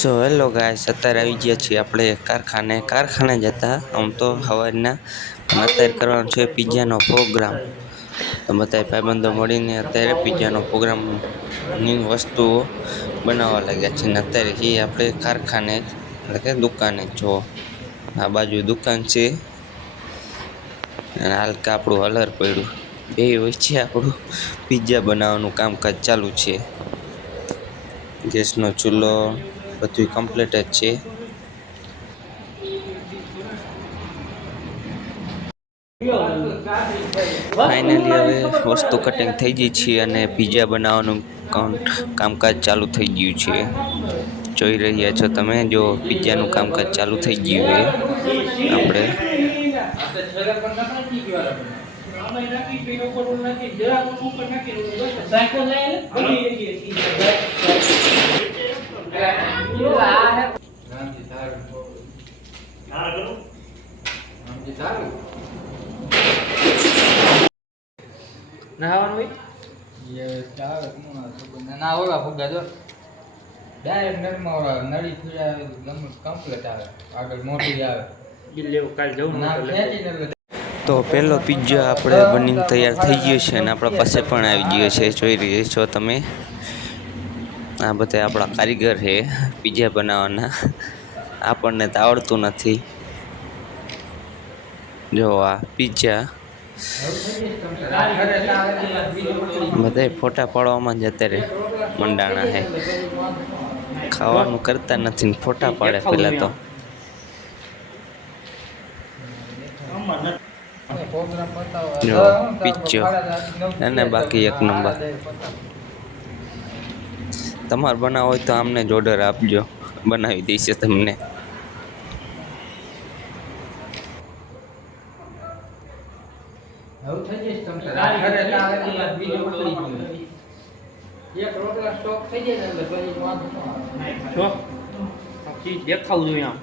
So hello guys, અત્યારે આવી ગયા છીએ આપણે કારખાને જતા. આમ તો સવારના અત્યારે કરવાનો છે પિઝાનો પ્રોગ્રામ. તો બધા ભાઈબંધો મળીને અત્યારે પિઝાનો પ્રોગ્રામની વસ્તુઓ બનાવવા લાગ્યા છે. ને અત્યારે એ આપણે કારખાને એટલે કે દુકાને જો આ બાજુ દુકાન છે અને હાલકા આપણું હલર પડ્યું બે વચ્ચે આપણું પિઝા બનાવવાનું કામકાજ ચાલુ છે. ગેસનો ચૂલો બધું કમ્પ્લીટ જ છે. ફાઇનલી હવે વસ્તુ કટિંગ થઈ ગઈ છે અને પિઝા બનાવવાનું કામકાજ ચાલુ થઈ ગયું છે. જોઈ રહ્યા છો તમે, જો પિઝાનું કામકાજ ચાલુ થઈ ગયું છે. આપણે નહાવાનું ના ઓલા ફુગા જો ડાયરેક્ટ નળમાં ઓલા નળી ફીરા કમ્પ્લીટ આવે, આગળ મોટી આવે લેવું કાલ જવું ના ખેંચીને. તો પહેલો પિઝા આપણે બનીને તૈયાર થઈ ગયો છે અને આપણા પાસે પણ આવી ગયો છે. જોઈ રહ્યા છો તમે, આ બધા આપણા કારીગર છે પિઝા બનાવવાના. આપણને તો આવડતું નથી. જો આ પિઝા બધા ફોટા પાડવામાં જ અત્યારે મંડાણા છે. ખાવાનું કરતા નથી ને ફોટા પાડે પેલા તો. જો પિઝો અને બાકી એક નંબર. તમારે બનાવો હોય તો આમને જ ઓર્ડર આપજો, બનાવી દઈશે તમને. દેખાવું જોઈએ આમ.